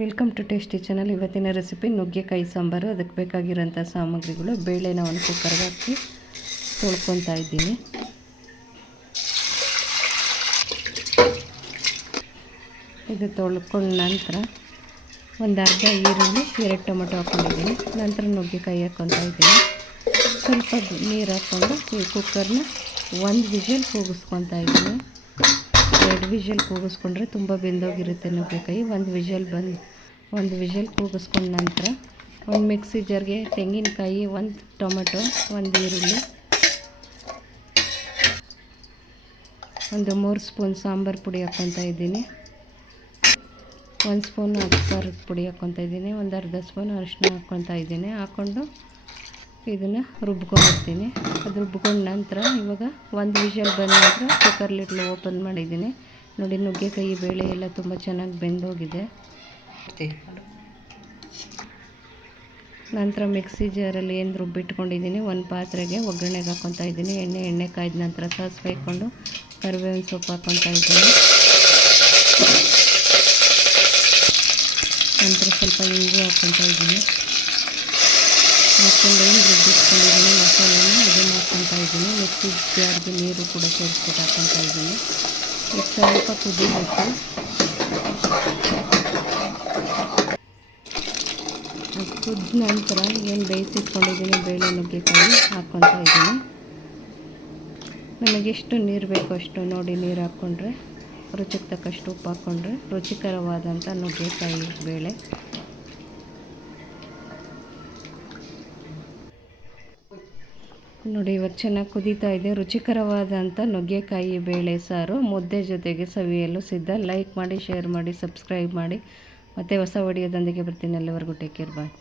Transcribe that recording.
Welcome to tasty channel. ಇವತ್ತಿನ recipe ನುಗ್ಗೆಕಾಯಿ ಸಾಂಬಾರು. ಅದಕ್ಕೆ ಬೇಕಾಗಿರೋಂಥ ಸಾಮಗ್ರಿಗಳು ಬೇಳೆನ ಒಂದು ಕುಕ್ಕರ್ಗೆ ಹಾಕಿ ತೊಳ್ಕೊತಾ ಇದ್ದೀನಿ. ಇದು ತೊಳ್ಕೊಂಡ ನಂತರ ಒಂದು ಅರ್ಧ ಈರುಳ್ಳಿ, ಎರಡು ಟೊಮೆಟೊ ಹಾಕ್ಕೊಂಡಿದ್ದೀನಿ ನಂತರ ನುಗ್ಗೆಕಾಯಿ ಹಾಕ್ಕೊತಾ ಇದ್ದೀನಿ. ಸ್ವಲ್ಪ ನೀರು ಹಾಕ್ಕೊಂಡು ಈ ಕುಕ್ಕರ್ನ ಒಂದು ವಿಷಲ್ ಕೂಗಿಸ್ಕೊತಾ ಇದ್ದೀನಿ. ಎರಡು ವಿಷಲ್ ಕೂಗಿಸ್ಕೊಂಡ್ರೆ ತುಂಬ ಬೆಂದೋಗಿರುತ್ತೆ ನುಗ್ಗೆಕಾಯಿ. ಒಂದು ವಿಷಲ್ ಬಂದು, ಒಂದು ವಿಷಲ್ ಕೂಗಿಸ್ಕೊಂಡ ನಂತರ ಒಂದು ಮಿಕ್ಸಿ ಜಾರ್ಗೆ ತೆಂಗಿನಕಾಯಿ, ಒಂದು ಟೊಮೆಟೊ, ಒಂದು ಈರುಳ್ಳಿ, ಒಂದು ಮೂರು ಸ್ಪೂನ್ ಸಾಂಬಾರು ಪುಡಿ ಹಾಕ್ಕೊತಾ ಇದ್ದೀನಿ. ಒಂದು ಸ್ಪೂನ್ ಅಚ್ಚಾರದ ಪುಡಿ ಹಾಕ್ಕೊತಾ ಇದ್ದೀನಿ. ಒಂದು ಅರ್ಧ ಸ್ಪೂನ್ ಅರಿಶಿನ ಹಾಕ್ಕೊತಾ ಇದ್ದೀನಿ. ಹಾಕ್ಕೊಂಡು ಇದನ್ನು ರುಬ್ಕೊಂಡ್ಬಿಡ್ತೀನಿ ಅದು ರುಬ್ಕೊಂಡ ನಂತರ ಇವಾಗ ಒಂದು ವಿಷಲ್ ಬಂದ ನಂತರ ಕುಕ್ಕರ್ ಲಿಟ್ಲು ಓಪನ್ ಮಾಡಿದ್ದೀನಿ. ನೋಡಿ, ನುಗ್ಗೆಕಾಯಿ ಬೇಳೆ ಎಲ್ಲ ತುಂಬ ಚೆನ್ನಾಗಿ ಬೆಂದೋಗಿದೆ. ನಂತರ ಮಿಕ್ಸಿ ಜಾರಲ್ಲಿ ಏನು ರುಬ್ಬಿಟ್ಕೊಂಡಿದ್ದೀನಿ ಒಂದು ಪಾತ್ರೆಗೆ ಒಗ್ಗರಣೆಗೆ ಹಾಕ್ಕೊತಾ ಇದ್ದೀನಿ. ಎಣ್ಣೆ ಎಣ್ಣೆ ಕಾಯ್ದ ನಂತರ ಸಾಸಿವೆ ಹಾಕ್ಕೊಂಡು ಕರಿಬೇವಿನ ಸೊಪ್ಪು ಹಾಕ್ಕೊತಾ ಇದ್ದೀನಿ. ನಂತರ ಸ್ವಲ್ಪ ಇಂಗು ಹಾಕ್ಕೊತಾ ಇದ್ದೀನಿ. ಹಾಕ್ಕೊಂಡು ಏನು ರುಬ್ಬಿಟ್ಕೊಂಡಿದ್ದೀನಿ ಮಸಾಲೆನ ಇದು ಮಾಡ್ಕೊತಾ ಇದ್ದೀನಿ. ಮಿಕ್ಸಿ ಜಾರ್ಗೆ ನೀರು ಕೂಡ ಸೇರಿಸ್ಬಿಟ್ಟು ಹಾಕ್ಕೊತಾ ಇದ್ದೀನಿ. ಇದು ಸ್ವಲ್ಪ ಕುದಿಬೇಕು. ಕುದ್ದ ನಂತರ ಏನು ಬೇಯಿಸಿಟ್ಕೊಂಡಿದ್ದೀನಿ ಬೇಳೆ ನುಗ್ಗೆಕಾಯಿ ಹಾಕ್ಕೊತಾ ಇದ್ದೀನಿ. ನಮಗೆ ಎಷ್ಟು ನೀರು ಬೇಕು ಅಷ್ಟು ನೋಡಿ ನೀರು ಹಾಕ್ಕೊಂಡ್ರೆ, ರುಚಿಗೆ ತಕ್ಕಷ್ಟು ಉಪ್ಪು ಹಾಕ್ಕೊಂಡ್ರೆ ರುಚಿಕರವಾದಂಥ ನುಗ್ಗೆಕಾಯಿ, ಬೇಳೆ ನೋಡಿ ಇವತ್ತು ಚೆನ್ನಾಗಿ ಕುದೀತಾ ಇದೆ. ರುಚಿಕರವಾದಂಥ ನುಗ್ಗೆಕಾಯಿ ಬೇಳೆ ಸಾರು. ಮುದ್ದೆ ಜೊತೆಗೆ ಸವಿಯಲು ಸಿದ್ಧ. ಲೈಕ್ ಮಾಡಿ ಶೇರ್ ಮಾಡಿ ಸಬ್ಸ್ಕ್ರೈಬ್ ಮಾಡಿ. ಮತ್ತು ಹೊಸ ವಿಡಿಯೋದೊಂದಿಗೆ ಬರ್ತೀನಿ. ಅಲ್ಲಿವರೆಗೂ ಟೇಕ್ ಕೇರ್ ಬಾಯ್